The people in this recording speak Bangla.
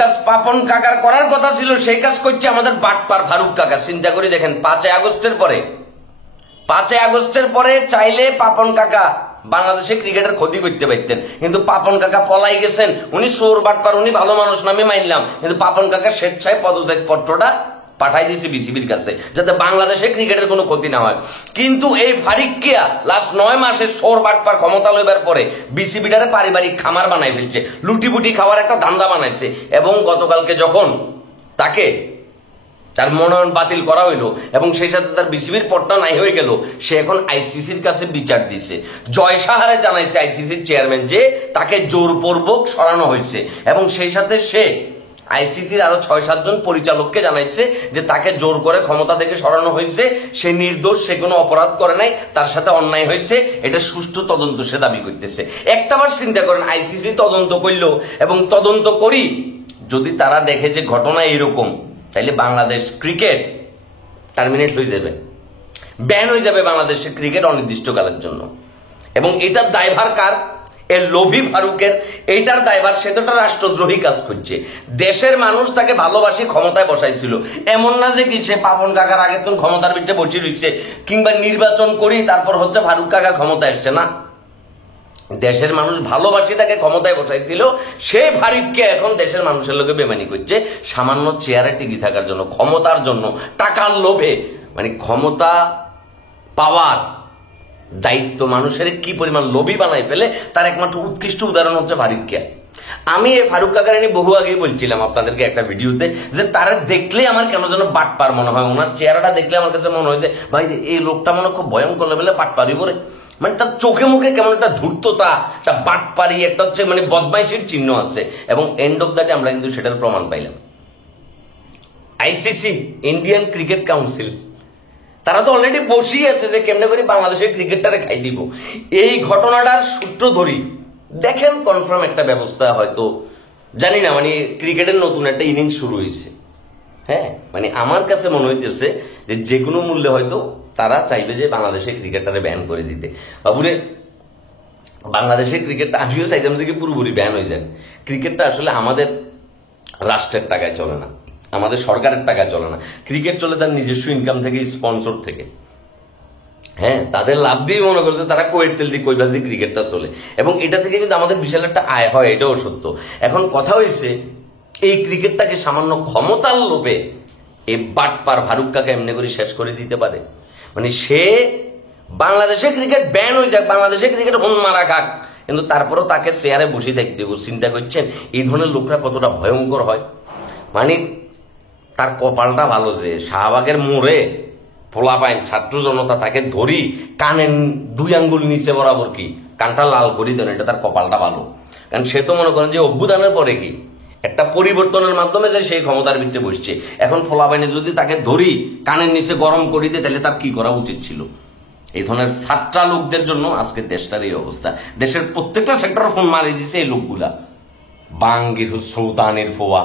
কাজ পাপন কাকার করার কথা ছিল, সেই কাজ করছে আমাদের বাটপার ফারুক কাকা। চিন্তা করে দেখেন, 5 আগস্টের পরে চাইলে পাপন কাকা বাংলাদেশে ক্রিকেটের ক্ষতি করতে পারতেন, কিন্তু পাপন কাকা পলাই গেছেন। উনি সোর বাটপার, উনি ভালো মানুষ নামে মানলাম, কিন্তু পাপন কাকা স্বেচ্ছায় পদত্যাগ পত্রটা পাঠাই দিয়েছে বিসিবির কাছে, যাতে বাংলাদেশে ক্রিকেটের কোনো ক্ষতি না হয়। কিন্তু এই ফারিকিয়া লাস্ট 9 মাসে সোর বাটপার ক্ষমতা লইবার পরে বিসিবিটারে পারিবারিক খামার বানাই ফেলছে, লুটিপুটি খাওয়ার একটা ধান্দা বানাইছে। এবং গতকালকে যখন তাকে তার মনোনয়ন বাতিল করা হইল এবং সেই সাথে তার বিসিবির পদটা নাই হয়ে গেল, সে এখন আইসিসির কাছে বিচার দিছে। জয় সাহারে জানাইছে আইসিসির চেয়ারম্যান যে তাকে জোরপূর্বক সরানো হয়েছে, এবং সেই সাথে সে আইসিসির আরো 6-7 জন পরিচালককে জানাইছে যে তাকে জোর করে ক্ষমতা থেকে সরানো হয়েছে, সে নির্দোষ, সে কোনো অপরাধ করে নাই, তার সাথে অন্যায় হয়েছে, এটা সুষ্ঠু তদন্ত সে দাবি করতেছে। একটাবার চিন্তা করেন, আইসিসি তদন্ত করলো এবং তদন্ত করি যদি তারা দেখে যে ঘটনা এরকম, তাইলে বাংলাদেশ ক্রিকেট টার্মিনেট হয়ে যাবে, ব্যান হয়ে যাবে বাংলাদেশের ক্রিকেট অনির্দিষ্টকালের জন্য। এবং এটার দায়ভার কার? এর লোভী ফারুকের। এইটার দায়ভার, সে তো একটা রাষ্ট্রদ্রোহী কাজ করছে। দেশের মানুষ তাকে ভালোবাসি ক্ষমতায় বসাইছিল, এমন না যে কি সে পাপন কাকার আগে তো ক্ষমতার ভিতরে বসে রয়েছে, কিংবা নির্বাচন করি তারপর হচ্ছে ফারুক কাকা ক্ষমতায় এসছে না। দেশের মানুষ ভালোবাসি তাকে ক্ষমতায় বসাইছিল, সেই ফারুককে এখন দেশের মানুষের লোকে বেমানি করছে সামান্য চেয়ারে টিকে থাকার জন্য, ক্ষমতার জন্য, টাকার লোভে। মানে ক্ষমতা পাওয়ার দায়িত্ব মানুষের কি পরিমাণ লোভী বানাই ফেলে, তার একমাত্র উৎকৃষ্ট উদাহরণ হচ্ছে ফারুককে। আমি এই ফারুক কাকার নিয়ে বহু আগেই বলছিলাম আপনাদেরকে একটা ভিডিওতে, যে তারা দেখলে আমার কেন যেন বাটপার মনে হয়। ওনার চেহারাটা দেখলে আমার কাছে মনে হয় যে ভাই এই লোকটা মনে খুব ভয়ঙ্কর লেভেলে বাটপারি করে। মানে তার চোখে মুখে কেমন একটা ধূর্ততা, একটা বাটপারি, একটা হচ্ছে মানে বদমাইশির চিহ্ন আছে। এবং এন্ড অফ দ্য ডে আমরা কিন্তু সেটার প্রমাণ পাইলাম। আইসিসি, ইন্ডিয়ান ক্রিকেট কাউন্সিল, তারা তো অলরেডি বসেই আছে যে কেমনে করে বাংলাদেশের ক্রিকেটটারে খাই দিব। এই ঘটনাটার সূত্র ধরি দেখেন কনফার্ম একটা ব্যবস্থা হয়তো, জানি না, মানে ক্রিকেটের নতুন একটা ইনিংস শুরু হয়েছে। হ্যাঁ, মানে আমার কাছে মনে হইতেছে যে যে কোনো মূল্যে হয়তো তারা চাইবে যে বাংলাদেশের ক্রিকেটটারে ব্যান করে দিতে। বাবুরে, বাংলাদেশের ক্রিকেটটা আমিও চাইতাম যে পুরোপুরি ব্যান হয়ে যায়। ক্রিকেটটা আসলে আমাদের রাষ্ট্রের টাকায় চলে না, আমাদের সরকারের টাকায় চলে না। ক্রিকেট চলে তার নিজস্ব ইনকাম থেকে, স্পন্সর থেকে। হ্যাঁ, তাদের লাভ দিয়ে মনে করছে তারা কোয়েট তেল দিয়ে কইবাস দিয়ে ক্রিকেটটা চলে, এবং এটা থেকে কিন্তু আমাদের বিশাল একটা আয় হয়, এটাও সত্য। এখন কথা হয়েছে এই ক্রিকেটটাকে সামান্য ক্ষমতার লোভে এই বাটপার ফারুক কাকা এমনি করে শেষ করে দিতে পারে। মানে সে বাংলাদেশের ক্রিকেট ব্যান হয়ে যাক, বাংলাদেশের ক্রিকেট হন মারা খাক, কিন্তু তারপরেও তাকে চেয়ারে বসে দেখতে হবে। চিন্তা করছেন এই ধরনের লোকরা কতটা ভয়ঙ্কর হয়। মানে তার কপালটা ভালো যে শাহবাগের মোড়ে পোলাপাইন ছাত্র জনতা তাকে ধরি কানের 2 আঙ্গুল নিচে বরাবর কি কানটা লাল করি দেন, এটা তার কপালটা ভালো। কারণ সে তো মনে করেন যে অভ্যুত্থানের পরে কি একটা পরিবর্তনের মাধ্যমে যে সেই ক্ষমতার ভিতরে বসছে। এখন পোলাপাইনে যদি তাকে ধরি কানের নিচে গরম করি দেয়, তাহলে তার কি করা উচিত ছিল? এই ধরনের ফাত্রা লোকদের জন্য আজকে দেশটার এই অবস্থা। দেশের প্রত্যেকটা সেক্টর ফোন মারিয়ে দিছে এই লোকগুলা, বাঙ্গির সুলতানের ফোয়া।